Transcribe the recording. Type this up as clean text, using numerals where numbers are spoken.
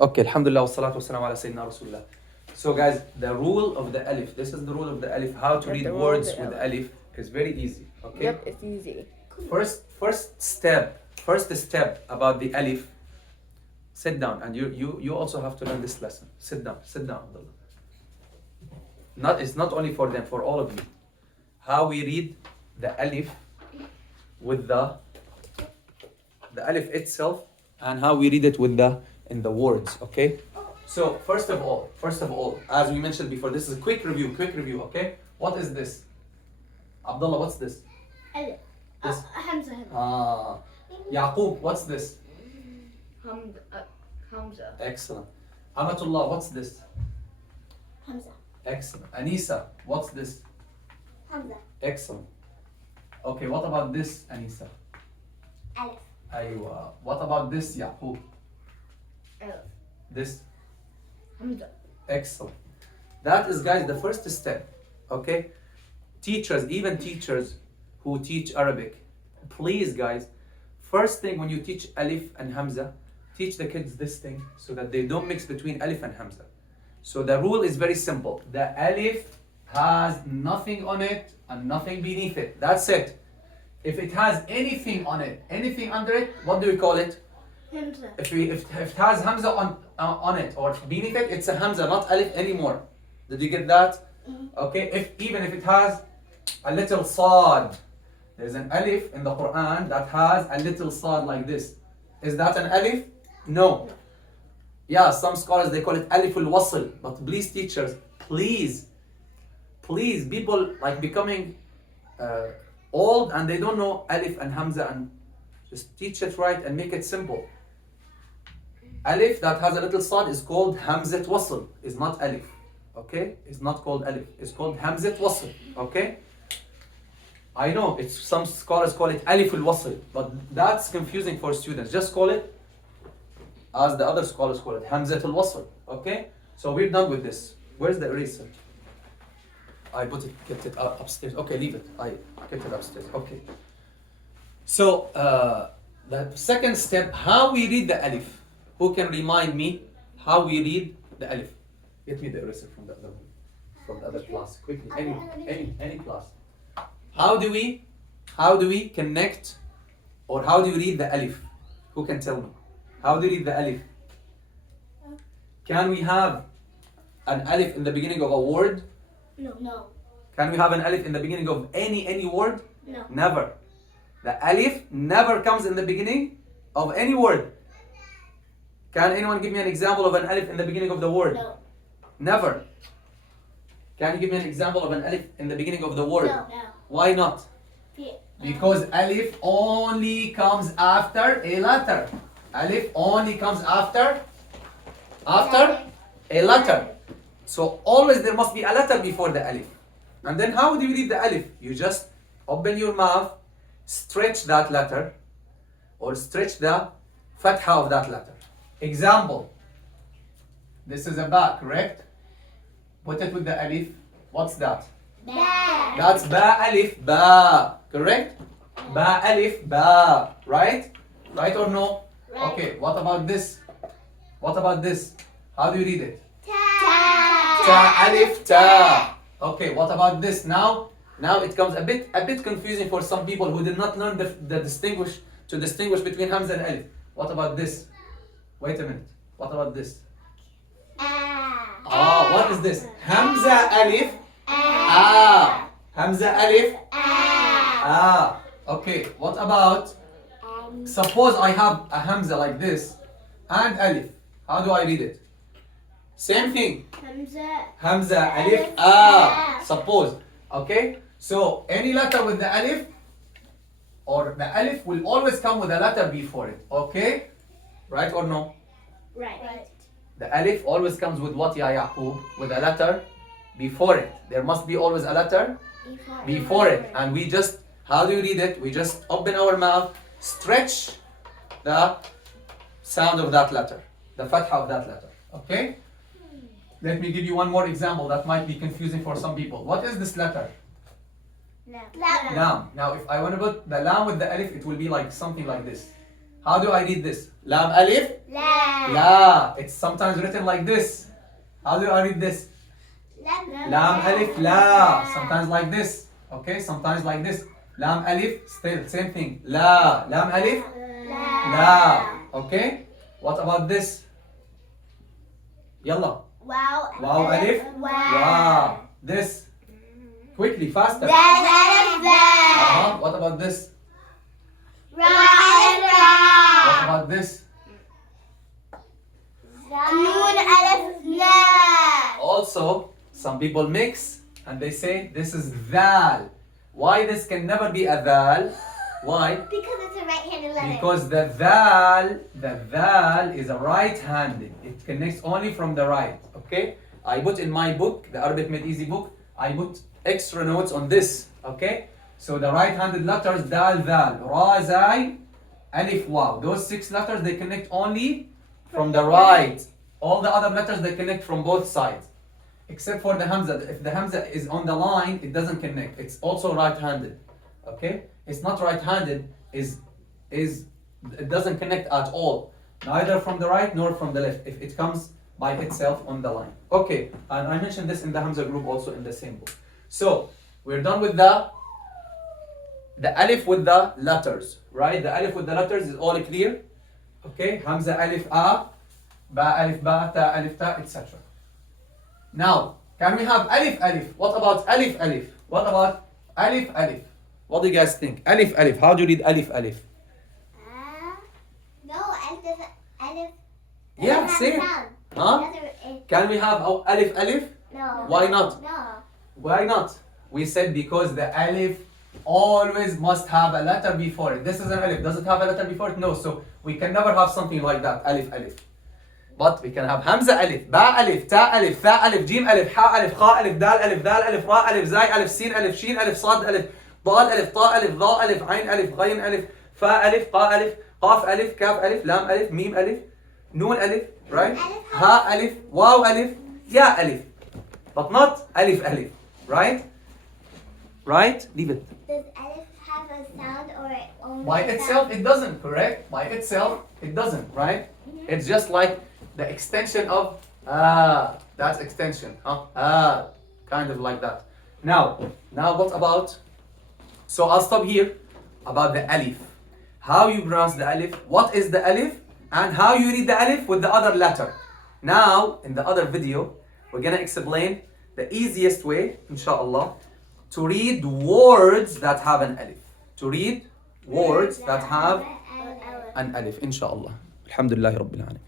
Okay, alhamdulillah, wassalatu wassalamu ala sayyidina rasulullah. So guys, the rule of the alif, this is the rule of the alif, how to Yep, read the rule of words the with the alif. alif is very easy, okay? Yep, it's easy. First step about the alif, sit down, and you also have to learn this lesson. Sit down, Abdullah. It's not only for them, for all of you. How we read the alif with the alif itself, and how we read it with in the words, okay? So first of all, as we mentioned before, this is a quick review, okay? What is this? Abdullah, what's this? Alif. This. Hamza. Yaqub, what's this? Hamza. Excellent. Amatullah, what's this? Hamza. Excellent. Anisa, what's this? Hamza. Excellent. Okay, what about this, Anisa? Alif. Aywa. What about this, Yaqub? Alif. This? Hamza. Excellent. That is, guys, the first step, okay? Even teachers who teach Arabic, please, guys, first thing when you teach alif and hamza, teach the kids this thing so that they don't mix between alif and hamza. So the rule is very simple. The alif has nothing on it and nothing beneath it. That's it. If it has anything on it, anything under it, what do we call it? Hamza. If it has hamza on it or beneath it, it's a hamza, not alif anymore. Did you get that? Okay. Even if it has a little sad, there's an alif in the Quran that has a little sad like this. Is that an alif? No. Yeah, some scholars they call it alif al-wasl. But please, teachers, please, people like becoming old and they don't know alif and hamza, and just teach it right and make it simple. Alif that has a little sad is called hamzat wasl. It's not alif. Okay? It's not called alif. It's called hamzat wasl. Okay? I know some scholars call it alif al-wasl, but that's confusing for students. Just call it as the other scholars call it, hamzat al-wasl. Okay? So we're done with this. Where's the eraser? I kept it upstairs. Okay, leave it. I kept it upstairs. Okay. So the second step, how we read the alif. Who can remind me how we read the alif? Get me the eraser from the other class quickly. Any class. How do we connect, or how do you read the alif? Who can tell me? How do you read the alif? Can we have an alif in the beginning of a word? No. Can we have an alif in the beginning of any word? No. Never. The alif never comes in the beginning of any word. Can anyone give me an example of an alif in the beginning of the word? No. Never. Can you give me an example of an alif in the beginning of the word? No. Why not? Because alif only comes after a letter. Alif only comes after a letter. So always there must be a letter before the alif. And then how do you read the alif? You just open your mouth, stretch that letter, or stretch the fatha of that letter. Example. This is a ba, correct? Put it with the alif. What's that? Ba. That's ba alif ba, correct? Ba alif ba, right? Right or no? Right. Okay, what about this? How do you read it? Ta. Ta alif ta. Okay, what about this? Now it comes a bit confusing for some people who did not learn the distinguish between hamza and alif. What about this? Wait a minute. What about this? What is this? Hamza alif. Hamza alif. Okay, what about, suppose I have a hamza like this and alif. How do I read it? Same thing. Hamza alif. Suppose. Okay, so any letter with the alif, or the alif will always come with a letter before it. Okay, right or no? Right. The alif always comes with what, ya Yaqub? With a letter before it. There must be always a letter before it. And we just, how do you read it? We just open our mouth, stretch the sound of that letter, the fatha of that letter. Okay? Let me give you one more example that might be confusing for some people. What is this letter? Lam. Lam. Now if I want to put the lam with the alif, it will be like something like this. How do I read this? Lam alif? La. La. It's sometimes written like this. How do I read this? Lam alif la. Sometimes like this. Okay, sometimes like this. Lam alif, still same thing. La. Lam alif la. Okay? What about this? Yalla. Wow. Wow alif. Wow. Wow. This. Quickly, faster. Dal alif dal. What about this? Ra alif ra. What about this? Noon alif na. Also, some people mix and they say this is dhal. Why this can never be a dhal? Why? Because it's a right-handed letter. Because the dhal is a right-handed. It connects only from the right. Okay? I put in my book, the Arabic Made Easy book, I put extra notes on this. Okay? So the right-handed letters dal, dhal, ra, zai, alif, waw. Those 6 letters they connect only from the right. All the other letters they connect from both sides. Except for the hamza. If the hamza is on the line, it doesn't connect. It's also right-handed. Okay? It's not right-handed, it doesn't connect at all. Neither from the right nor from the left. If it comes by itself on the line. Okay, and I mentioned this in the Hamza group also in the same book. So we're done with the alif with the letters, right? The alif with the letters is all clear. Okay, Hamza alif a, ba alif ba, ta alif ta, etc. Now, can we have alif alif? What about alif alif? What about alif alif? What do you guys think? Alif alif. How do you read alif alif? No, alif. Yeah, doesn't say it. have sound. Huh? Doesn't- Can we have alif alif? No. Why not? No. Why not? We said because the alif always must have a letter before it. This is an alif. Does it have a letter before it? No. So we can never have something like that. Alif alif. But we can have hamza alif, ba alif, ta alif, tha alif, jim alif, ha alif, kha alif, dal alif, ra alif, zai alif, sin alif, shin alif, sad alif, dal alif, ta alif, dha alif, ain alif, ghayn alif, fa alif, qa alif, qaf alif, kaf alif, lam alif, mim alif, noon alif, right? Ha alif, waw alif, ya alif. But not alif alif, right? Right? Leave it. Does alif have a sound or it only By a itself, sound? it doesn't, correct? By itself, it doesn't, right? It's just like the extension of that's extension, huh? Kind of like that. Now what about? So I'll stop here about the alif. How you pronounce the alif? What is the alif? And how you read the alif with the other letter. Now, in the other video, we're gonna explain the easiest way, inshallah, to read words that have an alif. To read words that have an alif, inshallah. Alhamdulillah Rabbil Alamin.